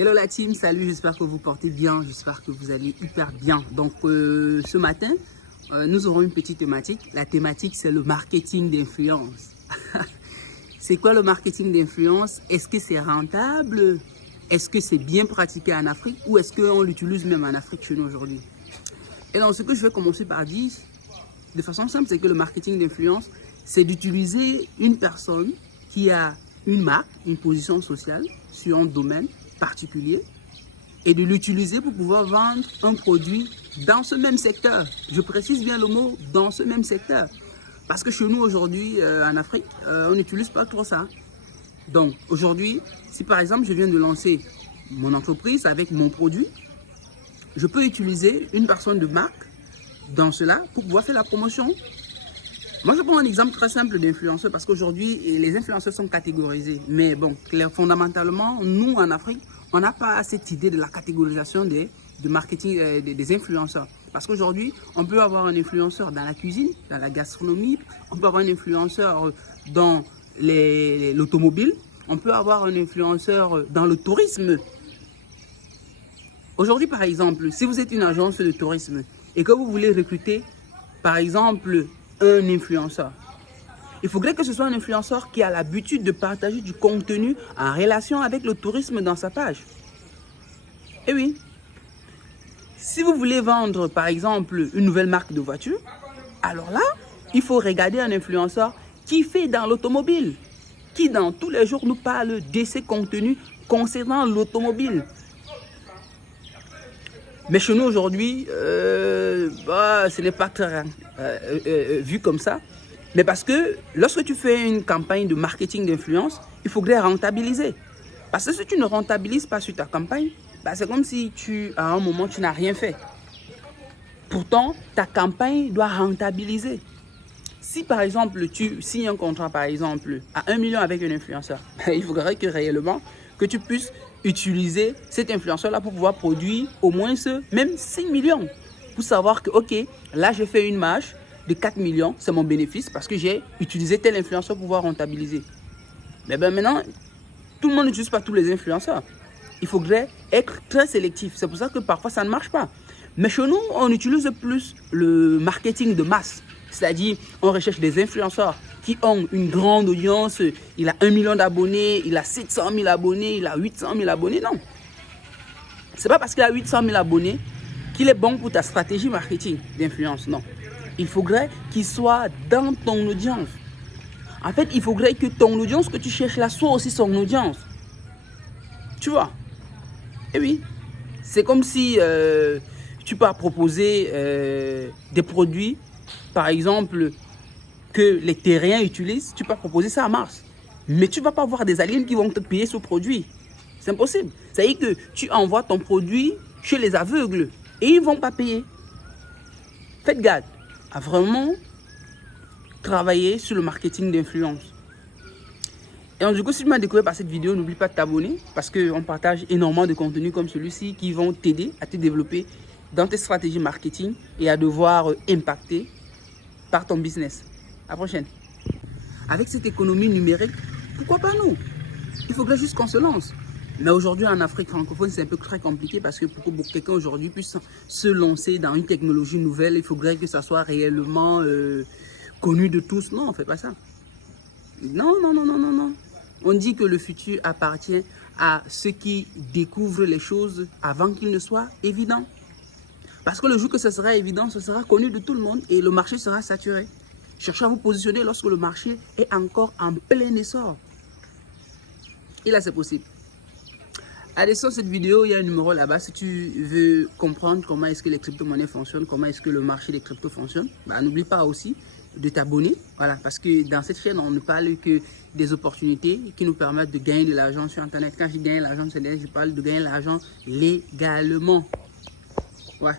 Hello la team, salut, j'espère que vous portez bien, j'espère que vous allez hyper bien. Donc ce matin, nous aurons une petite thématique. La thématique, c'est le marketing d'influence. C'est quoi le marketing d'influence? Est-ce que c'est rentable? Est-ce que c'est bien pratiqué en Afrique? Ou est-ce qu'on l'utilise même en Afrique chez nous aujourd'hui? Et donc ce que je vais commencer par dire, de façon simple, c'est que le marketing d'influence, c'est d'utiliser une personne qui a une marque, une position sociale sur un domaine particulier et de l'utiliser pour pouvoir vendre un produit dans ce même secteur. Je précise bien le mot « dans ce même secteur ». Parce que chez nous aujourd'hui, en Afrique, on n'utilise pas trop ça. Donc aujourd'hui, si par exemple je viens de lancer mon entreprise avec mon produit, je peux utiliser une personne de marque dans cela pour pouvoir faire la promotion. Moi, je prends un exemple très simple d'influenceur parce qu'aujourd'hui, les influenceurs sont catégorisés. Mais bon, fondamentalement, nous, en Afrique, on n'a pas cette idée de la catégorisation du marketing des influenceurs. Parce qu'aujourd'hui, on peut avoir un influenceur dans la cuisine, dans la gastronomie, on peut avoir un influenceur dans l'automobile, on peut avoir un influenceur dans le tourisme. Aujourd'hui, par exemple, si vous êtes une agence de tourisme et que vous voulez recruter, par exemple, un influenceur, il faudrait que ce soit un influenceur qui a l'habitude de partager du contenu en relation avec le tourisme dans sa page. Et oui, si vous voulez vendre, par exemple, une nouvelle marque de voiture, alors là, il faut regarder un influenceur qui fait dans l'automobile, qui dans tous les jours nous parle de ses contenus concernant l'automobile. Mais chez nous aujourd'hui, ce n'est pas très vu comme ça. Mais parce que lorsque tu fais une campagne de marketing d'influence, il faudrait rentabiliser. Parce que si tu ne rentabilises pas sur ta campagne, c'est comme si à un moment tu n'as rien fait. Pourtant, ta campagne doit rentabiliser. Si par exemple tu signes un contrat par exemple à 1 million avec un influenceur, il faudrait que réellement que tu puisses utiliser cet influenceur-là pour pouvoir produire au moins même 5 millions. Pour savoir que, ok, là j'ai fait une marge de 4 millions, c'est mon bénéfice parce que j'ai utilisé tel influenceur pour pouvoir rentabiliser. Mais maintenant, tout le monde n'utilise pas tous les influenceurs. Il faudrait être très sélectif. C'est pour ça que parfois ça ne marche pas. Mais chez nous, on utilise plus le marketing de masse. C'est-à-dire, on recherche des influenceurs qui ont une grande audience. Il a 1 million d'abonnés, il a 700 000 abonnés, il a 800 000 abonnés. Non. C'est pas parce qu'il a 800 000 abonnés qu'il est bon pour ta stratégie marketing d'influence. Non. Il faudrait qu'il soit dans ton audience. En fait, il faudrait que ton audience que tu cherches là soit aussi son audience. Tu vois? Et oui. C'est comme si tu peux proposer des produits, par exemple, que les terriens utilisent, tu peux proposer ça à Mars. Mais tu ne vas pas voir des aliens qui vont te payer ce produit. C'est impossible. C'est-à-dire que tu envoies ton produit chez les aveugles et ils ne vont pas payer. Faites garde à vraiment travailler sur le marketing d'influence. Et donc, du coup, si tu m'as découvert par cette vidéo, n'oublie pas de t'abonner parce qu'on partage énormément de contenus comme celui-ci qui vont t'aider à te développer dans tes stratégies marketing et à devoir impacter par ton business. À la prochaine. Avec cette économie numérique, pourquoi pas nous? Il faudrait juste qu'on se lance. Mais aujourd'hui, en Afrique francophone, c'est un peu très compliqué parce que pour que quelqu'un aujourd'hui puisse se lancer dans une technologie nouvelle, il faudrait que ça soit réellement connu de tous. Non, on ne fait pas ça. Non, non, non, non, non, non. On dit que le futur appartient à ceux qui découvrent les choses avant qu'il ne soit évident. Parce que le jour que ce sera évident, ce sera connu de tout le monde et le marché sera saturé. Cherchez à vous positionner lorsque le marché est encore en plein essor. Et là, c'est possible. Allez, sur cette vidéo, il y a un numéro là-bas. Si tu veux comprendre comment est-ce que les crypto-monnaies fonctionnent, comment est-ce que le marché des cryptos fonctionne, n'oublie pas aussi de t'abonner. Voilà, parce que dans cette chaîne, on ne parle que des opportunités qui nous permettent de gagner de l'argent sur Internet. Quand je gagne de l'argent, je parle de gagner de l'argent légalement. Ouais.